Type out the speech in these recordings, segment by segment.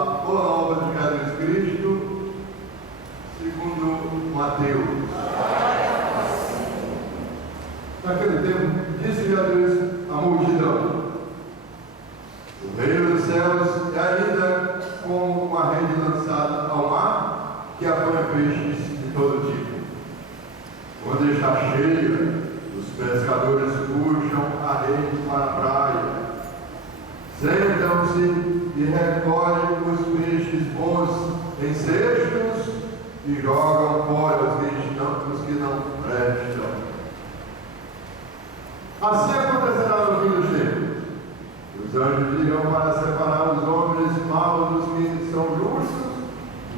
a boa nova de Jesus Cristo, segundo Mateus. Naquele tempo, disse Jesus à multidão: o reino dos céus é ainda como uma rede lançada ao mar, que apanha peixes de todo tipo. Quando está cheia, os pescadores puxam a rede para a praia. Sentam-se e recolhem os peixes bons em cestos e jogam fora os que não prestam. Assim acontecerá no fim dos tempos. Os anjos irão para separar os homens maus dos que são justos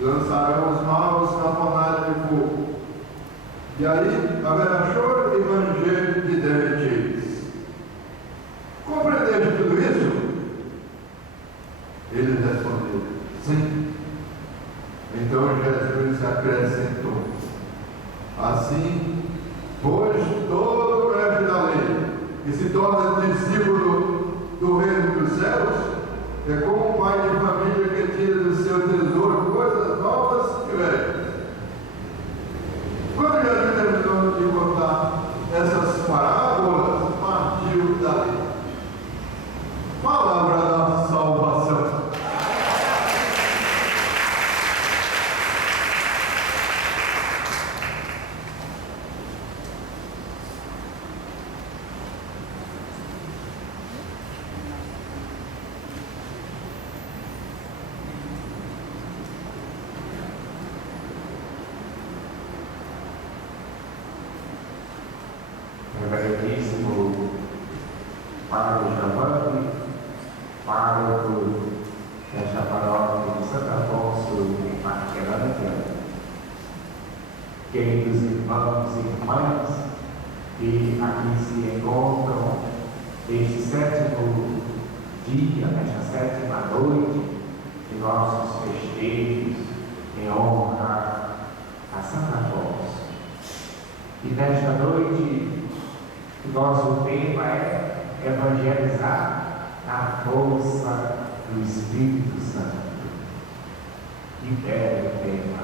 e lançarão os maus na fornalha de fogo. E aí haverá choro e ranger de dentes. Compreendeste tudo isso? Ele respondeu: sim. Então Jesus acrescentou: assim, pois todo o mestre da lei que se torna discípulo do reino dos céus é como um pai de família que tira do seu tesouro coisas novas e velhas. Quando Jesus terminou de contar essas parábolas, partiu dali. Palavra da salvação. Reverendíssimo Padre Giovanni, pároco desta paróquia de Santo Afonso, em Marquelândia, queridos irmãos e irmãs que aqui se encontram neste sétimo dia, nesta sétima noite de nossos festejos em honra a Santo Afonso. E nesta noite, o nosso tema é evangelizar na força do Espírito Santo. E belo tema,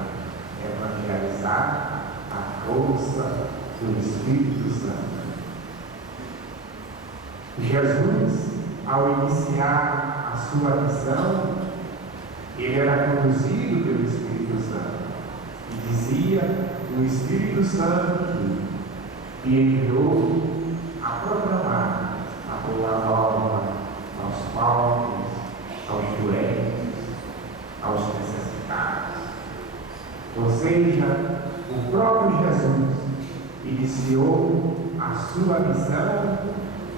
evangelizar a força do Espírito Santo. Jesus, ao iniciar a sua missão, ele era conduzido pelo Espírito Santo e dizia: o Espírito Santo me enviou a proclamar a boa nova aos pobres, aos doentes, aos necessitados. Ou seja, o próprio Jesus iniciou a sua missão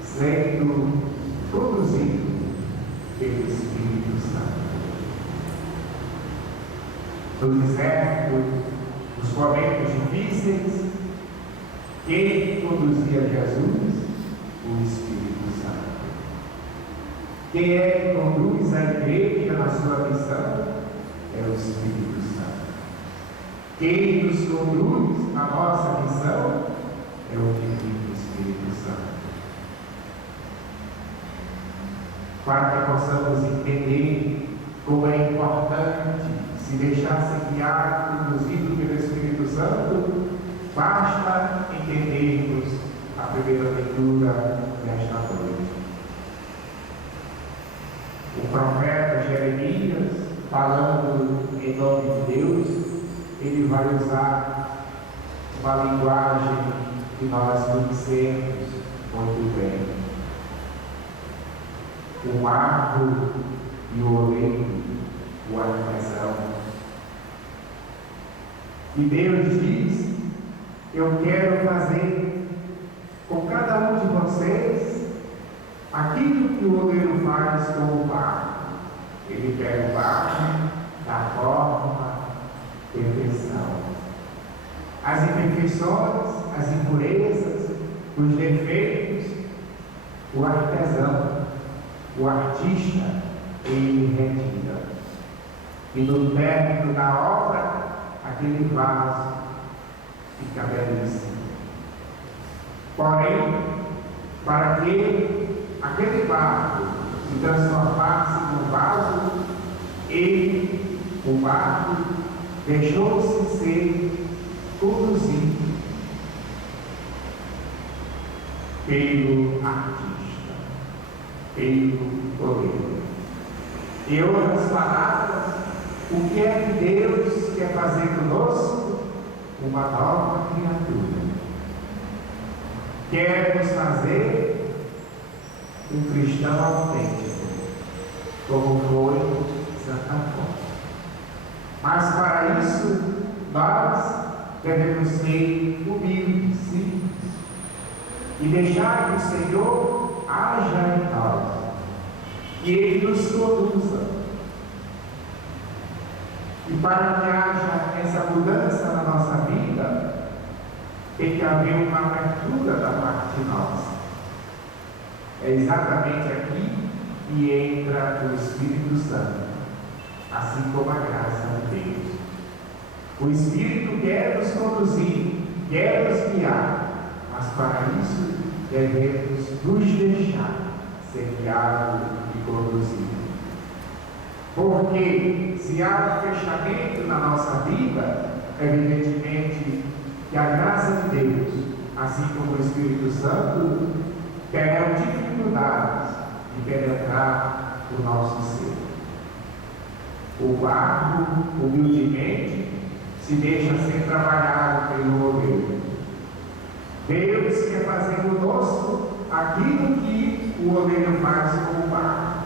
sendo conduzido pelo Espírito Santo. No deserto, nos momentos difíceis, quem conduzia Jesus? O Espírito Santo. Quem é que conduz a igreja na sua missão? É o Espírito Santo. Quem nos conduz na nossa missão? É o Divino Espírito Santo. Para que possamos entender como é importante se deixar ser guiado, conduzido pelo Espírito Santo, basta entendermos a primeira leitura desta noite. O profeta Jeremias, falando em nome de Deus, ele vai usar uma linguagem que nós conhecemos muito bem. O árvore e o oleiro, o artesão. E Deus diz: eu quero fazer com cada um de vocês aquilo que o oleiro faz com o barro. Ele pega o barro, dá forma, perfeição. As imperfeições, as impurezas, os defeitos, o artesão, o artista, ele retira. E no término da obra, aquele vaso fica belíssimo. Porém, para que aquele barro se transformasse num vaso ele, o bardo, deixou-se ser conduzido pelo artista, pelo oleiro. Em outras palavras, o que é que Deus quer fazer conosco? Uma nova criatura. Quer nos fazer um cristão autêntico, como foi Santo Afonso. Mas para isso, nós devemos ser humildes, simples, e deixar que o Senhor haja em nós, e Ele nos conduza. E para que haja essa mudança na nossa vida, tem que haver uma abertura da parte de nós. É exatamente aqui que entra o Espírito Santo, assim como a graça de Deus. O Espírito quer nos conduzir, quer nos guiar, mas para isso devemos nos deixar ser guiados e conduzidos. Porque se há um fechamento na nossa vida, evidentemente que a graça de Deus, assim como o Espírito Santo, terão dificuldades de penetrar no nosso ser. O bardo, humildemente, se deixa ser trabalhado pelo oleiro. Deus quer fazer conosco aquilo que o oleiro faz com o bardo.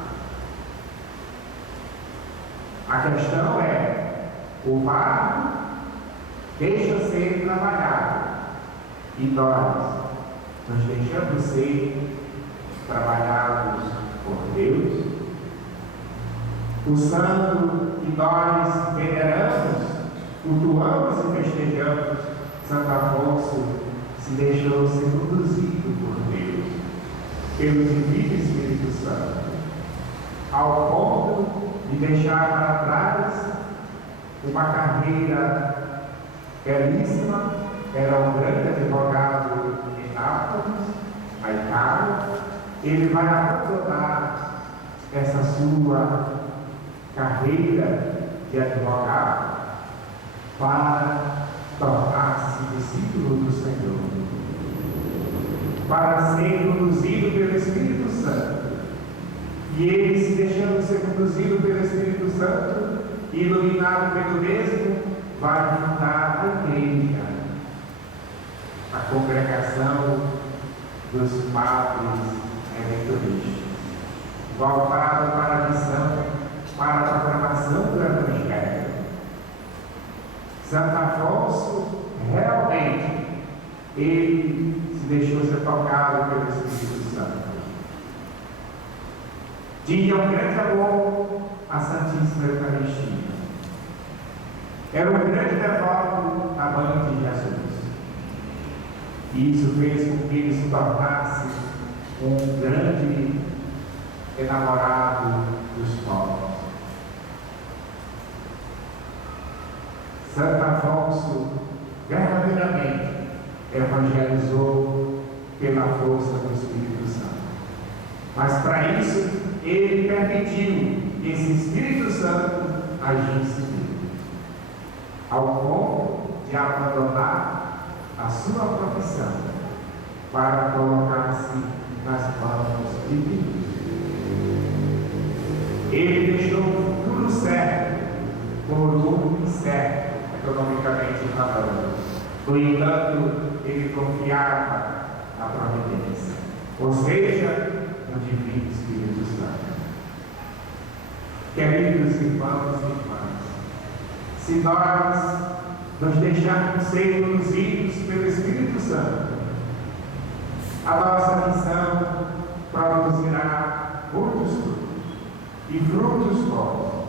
A questão é, o bardo deixa ser trabalhado e nós deixamos ser trabalhados por Deus. O santo que nós veneramos, cultuamos e festejamos, Santo Afonso, se deixou ser conduzido por Deus, pelo Divino Espírito Santo, ao ponto de deixar para trás uma carreira belíssima. Era um grande advogado em Nápoles, na Itália. Ele vai abandonar essa sua carreira de advogado para tornar-se discípulo do Senhor, para ser conduzido pelo Espírito Santo. E ele, se deixando ser conduzido pelo Espírito Santo, iluminado pelo mesmo, vai fundar a igreja, a congregação dos padres redentoristas, voltado para a missão, para a proclamação do Evangelho. Santo Afonso, realmente, ele se deixou ser tocado pelo Espírito Santo. Tinha um grande amor à Santíssima Eucaristia. Era um grande devoto à mãe de Jesus. E isso fez com que ele se tornasse um grande enamorado dos pobres. Santo Afonso verdadeiramente evangelizou pela força do Espírito Santo. Mas para isso, ele permitiu que esse Espírito Santo agisse nele, ao ponto de abandonar a sua profissão para colocar-se nas mãos de Deus. Ele deixou o futuro certo por um incerto, economicamente falando. No entanto, ele confiava na providência, ou seja, no Divino Espírito Santo. Queridos irmãos e irmãs, se nós nos deixarmos ser conduzidos pelo Espírito Santo, a nossa missão produzirá muitos frutos, e frutos bons.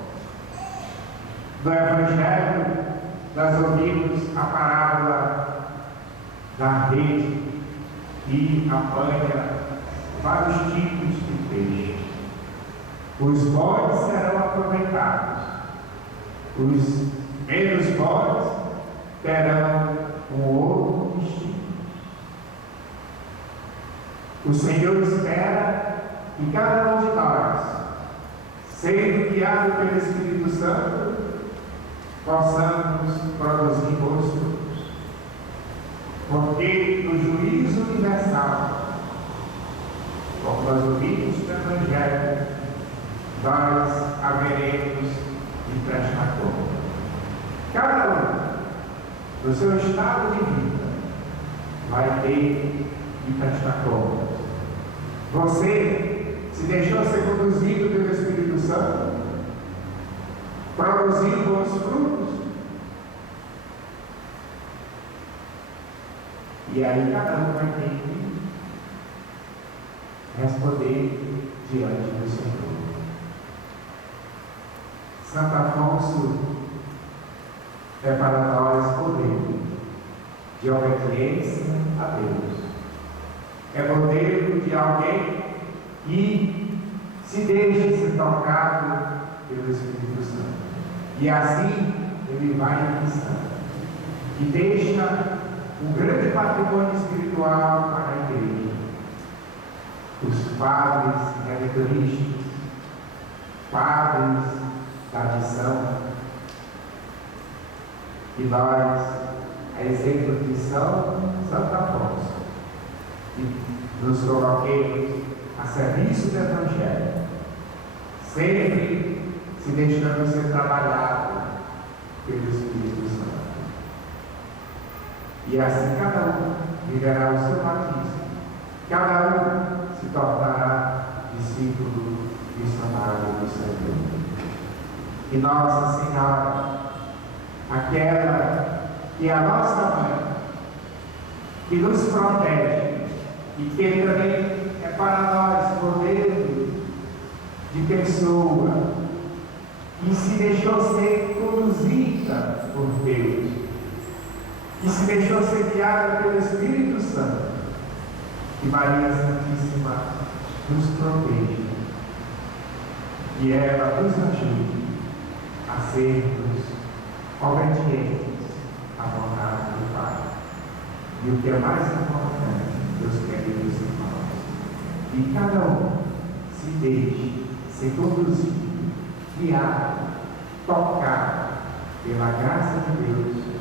No Evangelho, nós ouvimos a parábola da rede que apanha vários tipos de peixe. Os bons serão aproveitados, os menos bons terão um outro destino. O Senhor espera que cada um de nós, sendo guiado pelo Espírito Santo, possamos produzir bons frutos. Porque no juízo universal, como nós ouvimos no Evangelho, nós haveremos de prestar conta. Cada um, no seu estado de vida, vai ter de prestar conta. Você se deixou ser conduzido pelo Espírito Santo? Produzir bons frutos? E aí cada um vai ter que responder diante do Senhor. Santo Afonso é para nós modelo de obediência a Deus. É modelo de alguém que se deixa ser tocado pelo Espírito Santo. E assim ele vai conquistando. E deixa um grande patrimônio espiritual para a igreja. Os padres redentoristas, padres da missão, e nós, a exemplo de São Santo Afonso, e nos coloquemos a serviço do Evangelho, sempre se deixando ser trabalhado pelo Espírito Santo. E assim cada um viverá o seu batismo, cada um se tornará discípulo missionário do Senhor. E Nossa Senhora, aquela que é a nossa mãe, que nos protege e que também é para nós modelo de pessoa que se deixou ser conduzida por Deus, que se deixou ser guiada pelo Espírito Santo, que Maria Santíssima nos proteja e ela nos ajude a sermos obedientes à vontade do Pai. E o que é mais importante, meus queridos irmãos, que cada um se deixe ser conduzido, guiado, tocado pela graça de Deus